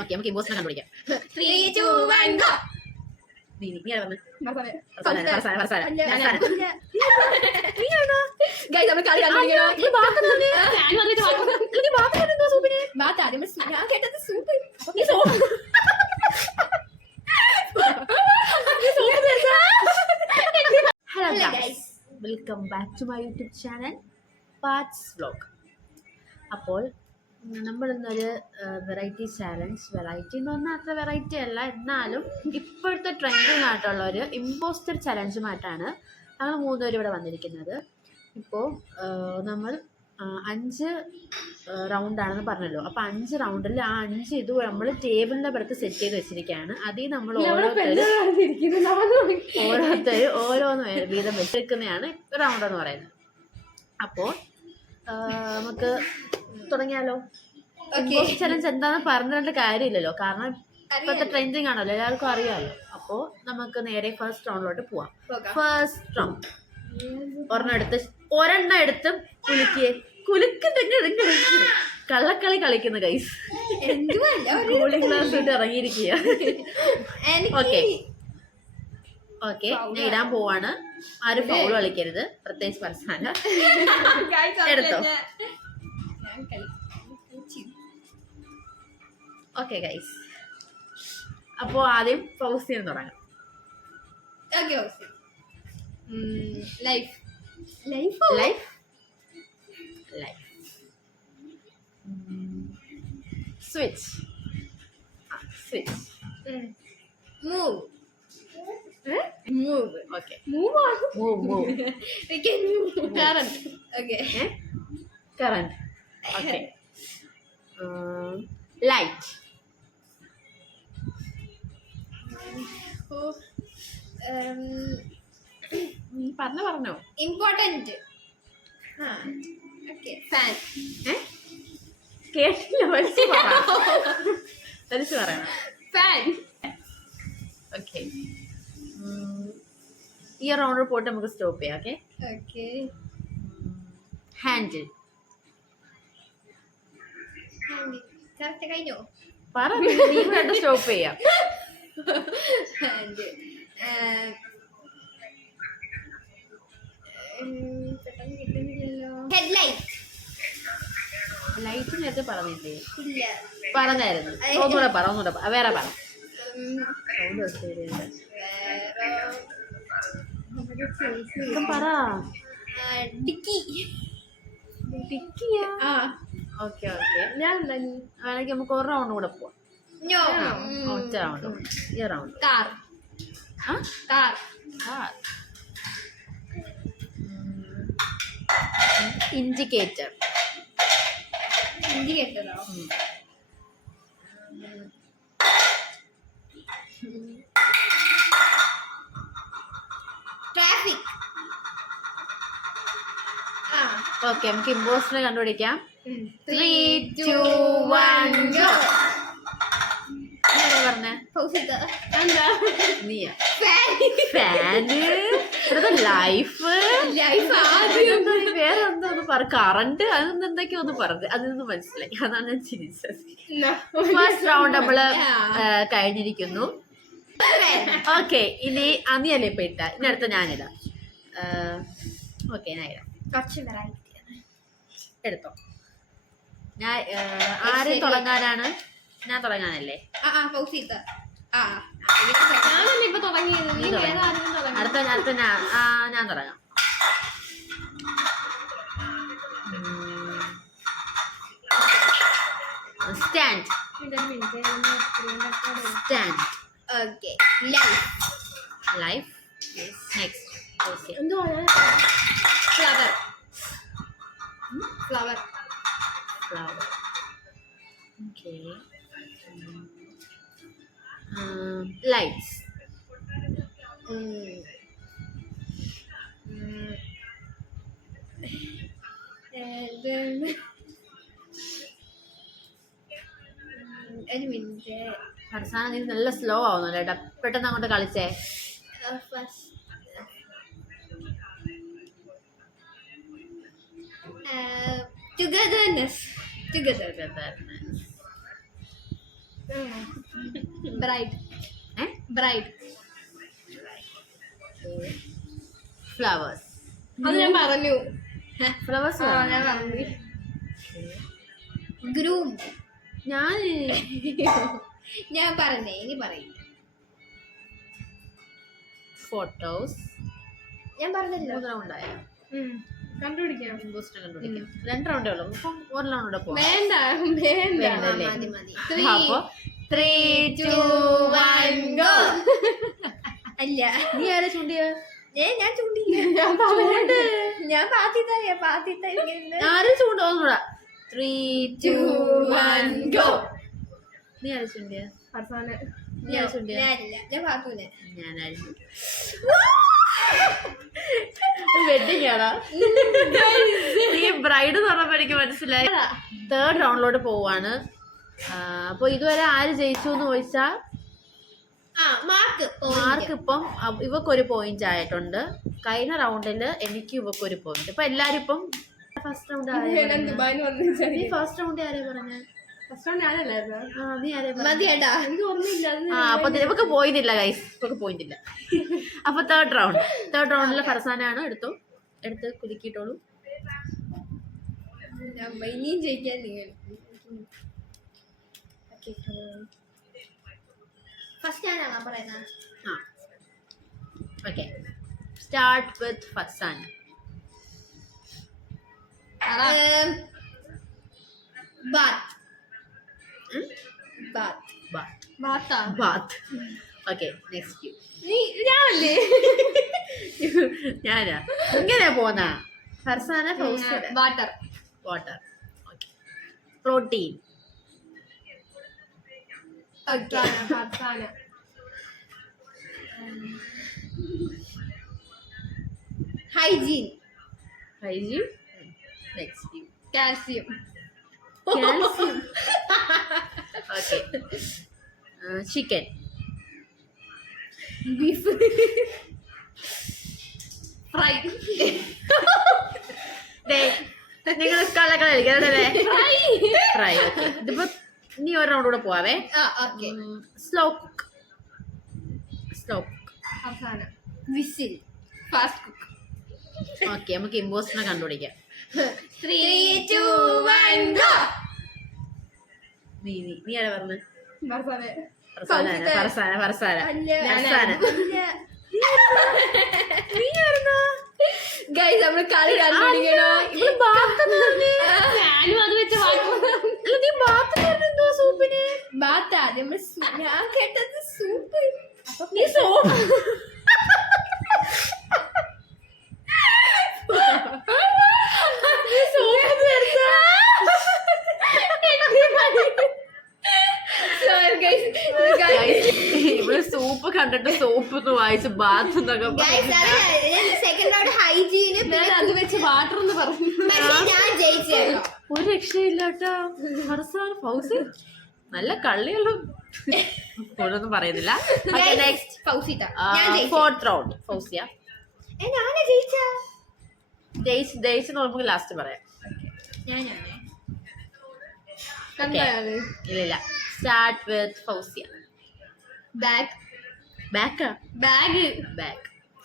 Okay നമുക്ക് ഇമ്പോസിനെ കണ്ടുപിടിക്കാം. 3, 2, 1 go. നീ ആരാണ്? Guys, നമ്മൾ കളി കണ്ടുപിടിക്കണം. ഞാൻ കേട്ടത് soup. Hello guys, welcome back to my YouTube channel parts vlog. അപ്പോൾ നമ്മൾ ഇന്നൊരു വെറൈറ്റി ചാലഞ്ച്, വെറൈറ്റി എന്ന് പറഞ്ഞാൽ അത്ര വെറൈറ്റി അല്ല, എന്നാലും ഇപ്പോഴത്തെ ട്രെൻഡിങ് ആയിട്ടുള്ള ഒരു ഇമ്പോസ്റ്റർ ചലഞ്ചുമായിട്ടാണ് ഞങ്ങൾ 3 പേരും ഇവിടെ വന്നിരിക്കുന്നത്. ഇപ്പോൾ നമ്മൾ 5 റൗണ്ടാണെന്ന് പറഞ്ഞല്ലോ. അപ്പോൾ 5 റൗണ്ടിൽ ആ 5 ഇത് നമ്മൾ ടേബിളിൻ്റെ പുറത്ത് സെറ്റ് ചെയ്ത് വെച്ചിരിക്കുകയാണ്. അതിൽ നമ്മൾ ഓരോരുത്തർ ഓരോന്ന് വീതം വെച്ചെടുക്കുന്നതാണ് റൗണ്ട് എന്ന് പറയുന്നത്. അപ്പോൾ നമുക്ക് തുടങ്ങിയാലോ? ചലഞ്ച് എന്താണെന്ന് പറഞ്ഞിട്ട് കാര്യമില്ലല്ലോ, കാരണം ഇപ്പോഴത്തെ ട്രെൻഡിങ് ആണല്ലോ, എല്ലാവർക്കും അറിയാമല്ലോ. അപ്പോൾ നമുക്ക് നേരെ ഫസ്റ്റ് റൗണ്ടിലോട്ട് പോവാം. ഫസ്റ്റ് റൗണ്ട് ഒരെണ്ണം എടുത്ത് കുലുക്ക് കള്ളക്കളി കളിക്കുന്ന ഗൈസ്. കൂളിംഗ് ഗ്ലാസ് ഇട്ട് ഇറങ്ങിയിരിക്കുക. ഓക്കെ ഓക്കെ, ഞാൻ ഇടാൻ പോവാണ്. ആരും ഫൗൾ കളിക്കരുത്, പ്രത്യേകിച്ച് പരസാന. എടുത്തോ. ഓക്കെ ഗൈസ്, അപ്പോൾ ആദ്യം ഫൗസിന് തുടങ്ങാം. Life switch move. Okay, We can move. Current. Okay. Current. Okay. Light. പറഞ്ഞോ. Important. Okay. Fan. കേട്ടില്ല, വലിച്ചു പറയണം. Fan. ഓക്കെ, ഈ റൗണ്ട് പോയിട്ട് നമുക്ക് സ്റ്റോപ്പ് ചെയ്യാം. ഓക്കെ. Okay. ഹാൻഡിൽ. കറക്റ്റ് കഴിഞ്ഞോ? പറ, കണ്ട് സ്റ്റോപ്പ് ചെയ്യാം. ഹാൻഡിൽ. പെട്ടെന്ന് കിട്ടുന്നില്ലല്ലോ. ഹെഡ്ലൈറ്റ്. ലൈറ്റ് നേരത്തെ പറഞ്ഞില്ലേ? ഇല്ല, പറഞ്ഞായിരുന്നു. ഒന്നുകൂടെ പറ, വേറെ പറ. പറ. ഡിക്കി. ഡിക്കിയാ? ഓക്കെ ഓക്കെ, ഞാൻ വേണമെങ്കിൽ നമുക്ക് ഒരു റൗണ്ട് കൂടെ പോവാം. ഒറ്റ റൗണ്ട്. ഈ റൗണ്ട് കാർ. കാർ. ഇൻഡിക്കേറ്റർ. ഇൻഡിക്കേറ്ററോ? ട്രാഫിക്. ഓക്കെ, നമുക്ക് ഇമ്പോസ്റ്ററെ കണ്ടുപിടിക്കാം. 3, 2, 1 go. പറഞ്ഞേ നീയാ? ഫാന്. ലൈഫ്. വേറെ എന്തോന്ന് പറ. കറണ്ട്. അതൊന്നും എന്തൊക്കെയോ ഒന്ന് പറഞ്ഞത്, അതൊന്നും മനസ്സിലായി. അതാണ് ഞാൻ ചിരിച്ചത്. ഫസ്റ്റ് റൗണ്ട് നമ്മള് കഴിഞ്ഞിരിക്കുന്നു. ഓക്കെ, ഇനി നീയല്ലേ ഇപ്പൊ ഇട്ട, ഇനി അടുത്ത ഞാനിടാം. ഓക്കെ, ഞാൻ ഇടാം. എടുത്തോ. ഞാൻ ആര് തുടങ്ങാനാണ്? ഞാൻ തുടങ്ങാനല്ലേ? അടുത്ത ഞാൻ തുടങ്ങാം. Stand. Okay. Life. Next. Flower. Flower. Okay. Lights. ഒരു മിനിറ്റ്. അവസാനം നീ നല്ല സ്ലോ ആവുന്നല്ലോ കേട്ടോ, പെട്ടെന്ന് അങ്ങോട്ട് കളിച്ചേ. Togetherness. ബ്രൈഡ് ഏ ബ്രൈഡ് ഫ്ലവേഴ്സ്. അത് ഞാൻ പറഞ്ഞു. ഫ്ലവേഴ്സ് ഞാൻ പറഞ്ഞു. ഗ്രൂം ഞാൻ ഞാൻ പറഞ്ഞേ, ഇനി പറയും. ഫോട്ടോസ്. ഞാൻ പറഞ്ഞല്ലോ. 3 റൗണ്ടായ കണ്ടുപിടിക്കാം. ബൂസ്റ്റർ കണ്ടുപിടിക്കാം. 2 റൗണ്ടേ ഉള്ളൂ. അപ്പം 1 റൗണ്ട് കൂടെ പോവാം. വേണ്ട വേണ്ട. വേണ്ടല്ലേ? മതി മതി. അപ്പൊ 3, 2, 1 go. അല്ല, നീ ആരെ ചൂണ്ടിയ? ഞാൻ ചൂണ്ടില്ല. ഞാൻ പാത്തിത്ത ആരെ ചൂണ്ടോന്നൂടാ. 3, 2, 1 go. നീ ആരെ ചൂണ്ടിയ? നീ ആരെ ചൂണ്ടിയ? ഞാനില്ല, ഞാൻ പാത്തൂനെ. ഞാനായിരുന്നു. വെഡിങ് ആണോ? നീ ബ്രൈഡ് എന്ന് പറഞ്ഞപ്പോ എനിക്ക് മനസ്സിലായി. 3rd റൗണ്ടിലോട്ട് പോവാണ്. അപ്പൊ ഇതുവരെ ആര് ജയിച്ചു എന്ന് ചോദിച്ചാൽ മാർക്ക് ഇപ്പം ഇവക്കൊരു പോയിന്റ് ആയിട്ടുണ്ട്. കഴിഞ്ഞ റൗണ്ടില് എനിക്ക് ഇവക്കൊരു പോയിന്റ്. ഇപ്പൊ എല്ലാരും ഇപ്പം ഫസ്റ്റ് റൗണ്ട് നീ ഫസ്റ്റ് റൗണ്ട് ആരെ പറഞ്ഞ? നീ ആരെ മതിയേട്ടാ, എനിക്ക് ഓർമ്മയില്ല. അപ്പൊ ഇവക്ക് പോയിന്റില്ല ഗൈസ്, ഇവക്ക് പോയിന്റില്ല. അപ്പൊ 3rd റൗണ്ടില് ഫർസാനാണ്. എടുത്ത് കുലുക്കിയിട്ടോളൂ. ഇനിയും ജയിക്കാൻ നിങ്ങൾ. ഫസ്റ്റ് ഞാനാണോ പറയുന്നത്? Okay, start with Farsana. Bath. Okay, next ഞാനല്ലേ? ഞാനാ ഇങ്ങനെ പോന്നാ. Farsana water. Okay, protein. Hygiene. Next calcium. Okay, chicken. Beef fry. നിങ്ങൾ കളിക്കാതെ ഫ്രൈ. ഓക്കെ, ഇതിപ്പോ ഇനി ഒരു റൗണ്ട് കൂടെ പോവാവേ. Slow cook. അവസാനം വിസിൽ. Fast cook. ഓക്കെ, നമുക്ക് ഇമ്പോസ്റ്ററിനെ കണ്ടുപിടിക്കാം. 3, 2, 1 go. നീ ആരാ പറഞ്ഞത്? ഫർസാന. ഫർസാന. ഗൈസ്, നമ്മള് കളി കണ്ടുപിടിക്കണോ? ഞാനും അത് വെച്ച് സൂപ്പിന് ബാത്താ. ഞാൻ കേട്ടത് സൂപ്പ്. നീ സോപ്പ് ഇവിടെ സൂപ്പ് കണ്ടിട്ട് സോപ്പ് എന്ന് വായിച്ച് ബാത്ത് എന്നൊക്കെ സെക്കൻഡ് റൗണ്ട് ഹൈജീന്. അത് വെച്ച് വാട്ടർ എന്ന് പറഞ്ഞു. ഞാൻ ജയിച്ചു. ഒരു രക്ഷയില്ല കേട്ടോ. ഫൗസി നല്ല കള്ളിയുള്ള ഒന്നും പറയുന്നില്ല. നെക്സ്റ്റ് ഫൗസിത. 4th round Fousiya. ഞാനാ ജയിച്ച. ജയിച്ച് നമുക്ക് ലാസ്റ്റ് പറയാം. ഇല്ല, start with Fousiya. Bag.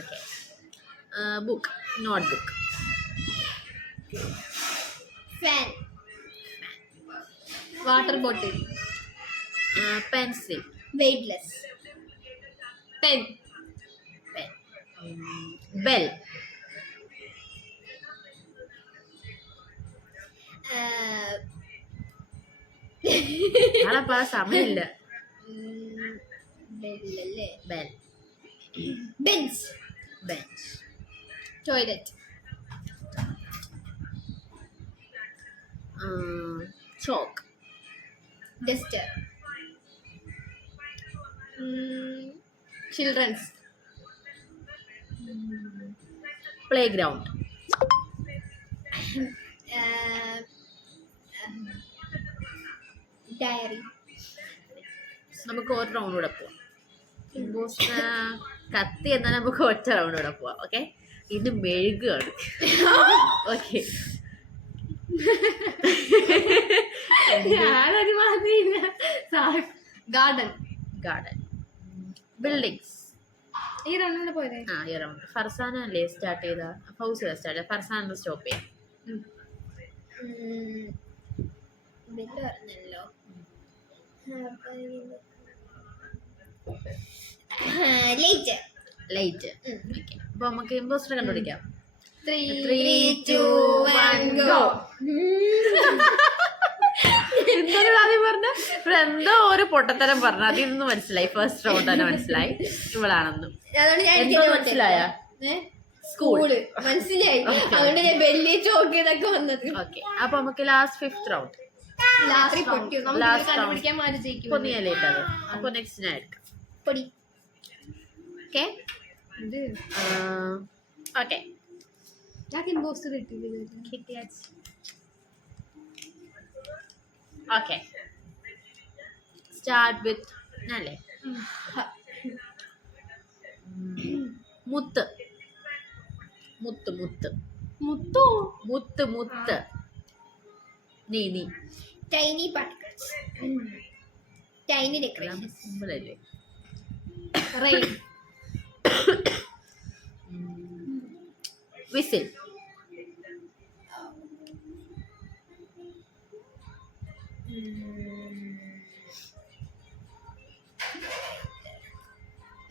Okay, book. Notebook. Fan. Water bottle. Pencil. Weightless. Pen. Bell. പറ, സമയമില്ല. Bell. Bench. Toilet. Chalk. Duster. Childrens. Playground. Diary. നമുക്ക് ഒരു റൗണ്ട് കൂടെ പോവാം. കത്തി എന്നാൽ നമുക്ക് ഒറ്റ റൗണ്ട് കൂടെ പോവാം. ഓക്കെ, ഇത് മെഴുകാണ്. Okay, garden. ബിൽഡിങ്സ്. ഈ റൗണ്ടിലൂടെ പോയതേ. ഈ റൗണ്ട് ഫർസാന അല്ലേ സ്റ്റാർട്ട് ചെയ്ത? ഫൗസില സ്റ്റാർട്ട് ചെയ്ത. ഫർസാന സ്റ്റോപ്പ് ചെയ്യാം. പറഞ്ഞല്ലോ. ലൈറ്റ്. അപ്പൊ നമുക്ക് ഇമ്പോസ്റ്റർ കണ്ടുപിടിക്കാം. 3, 2, 1 go. എന്തോ ഒരു പൊട്ടത്തരം പറഞ്ഞു. അതിൽ നിന്ന് മനസ്സിലായി. ഫസ്റ്റ് റൗണ്ട് തന്നെ മനസ്സിലായി ഇവളാണെന്നും. എന്തോ മനസ്സിലായ? സ്കൂള് മനസ്സിലായി. അതുകൊണ്ട് ഞാൻ വലിയ ചോക്കിയതൊക്കെ വന്നത്. ഓക്കെ, അപ്പൊ നമുക്ക് ലാസ്റ്റ് 5th റൗണ്ട്. പൊന്നിയല്ലേ ഇട്ടത്. അപ്പൊ നെക്സ്റ്റ് ഞാൻ എടുക്കാം. Okay okay. Okay, start with അല്ലേ? മുത്ത്. മുത്ത് മുത്ത് മുത്തോ? മുത്ത് മുത്ത്. നീ tiny particles. Tiny decoration. Simple അല്ലേ? Rain. Whistle.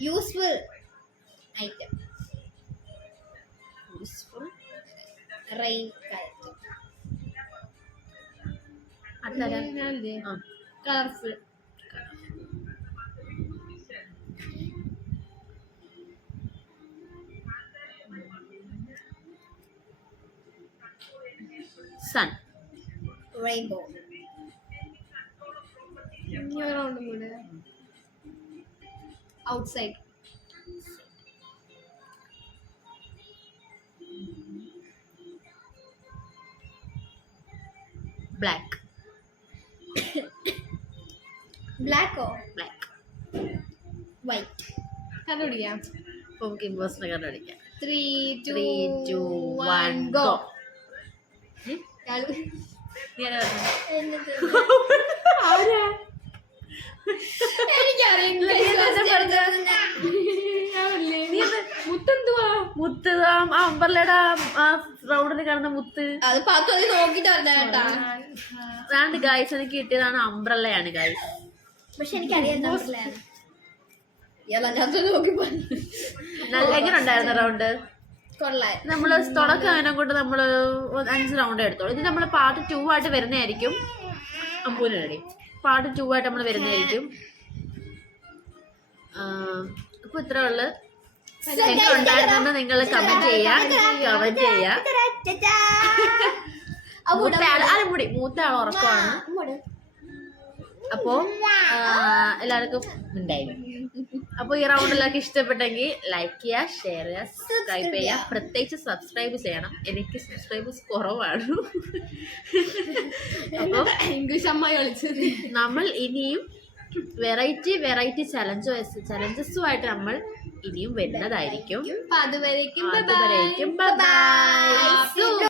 Useful item. Rain കാലത്ത്. Colourful. Sun. Rainbow. Outside. Black. ബ്ലാക്കോ? ബ്ലാക്ക്. വൈറ്റ്. കണ്ടുപിടിക്കാം. അപ്പൊ നമുക്ക് ഇമ്പോസ്റ്റർ കണ്ടുപിടിക്കാം. 3, 2, 1 go. മുത്ത് അമ്പർലയുടെ റൗണ്ടിൽ കാണുന്ന മുത്ത്. അത് നോക്കിട്ട് കേട്ടാ. അതാണ്ട് ഗൈസ്, എനിക്ക് കിട്ടിയതാണ് അംബ്രല്ലയാണ് ഗൈസ്. പക്ഷെ എനിക്കറിയാം നല്ല എങ്ങനെ ഉണ്ടായിരുന്നു റൗണ്ട്? നമ്മള് തുടക്കം കൊണ്ട് നമ്മള് 5 റൗണ്ട് എടുത്തോളൂ. ഇത് നമ്മള് പാർട്ട് 2 ആയിട്ട് വരുന്നതായിരിക്കും. അമ്പൂനടി പാർട്ട് 2 ആയിട്ട് നമ്മൾ വരുന്നതായിരിക്കും. അപ്പൊ ഇത്ര ഉള്ളു. എങ്ങനെ ഉണ്ടായിരുന്നെന്ന് നിങ്ങൾ കമന്റ് ചെയ്യാം. മൂത്ത ആൾ ഉറക്കമാണ്. അപ്പോ എല്ലാവർക്കും ഉണ്ടായിരുന്നു. അപ്പൊ ഈ റൗണ്ട് എല്ലാവർക്കും ഇഷ്ടപ്പെട്ടെങ്കിൽ ലൈക്ക് ചെയ്യുക, ഷെയർ ചെയ്യുക, സബ്സ്ക്രൈബ് ചെയ്യുക. പ്രത്യേകിച്ച് സബ്സ്ക്രൈബ് ചെയ്യണം. എനിക്ക് സബ്സ്ക്രൈബേഴ്സ് കുറവാണ്. അപ്പൊ ഇംഗ്ലീഷ് അമ്മായി കളിച്ചത്. നമ്മൾ ഇനിയും വെറൈറ്റി ചലഞ്ചസുമായിട്ട് നമ്മൾ ഇനിയും വരുന്നതായിരിക്കും. അതുവരേക്കും ബൈ.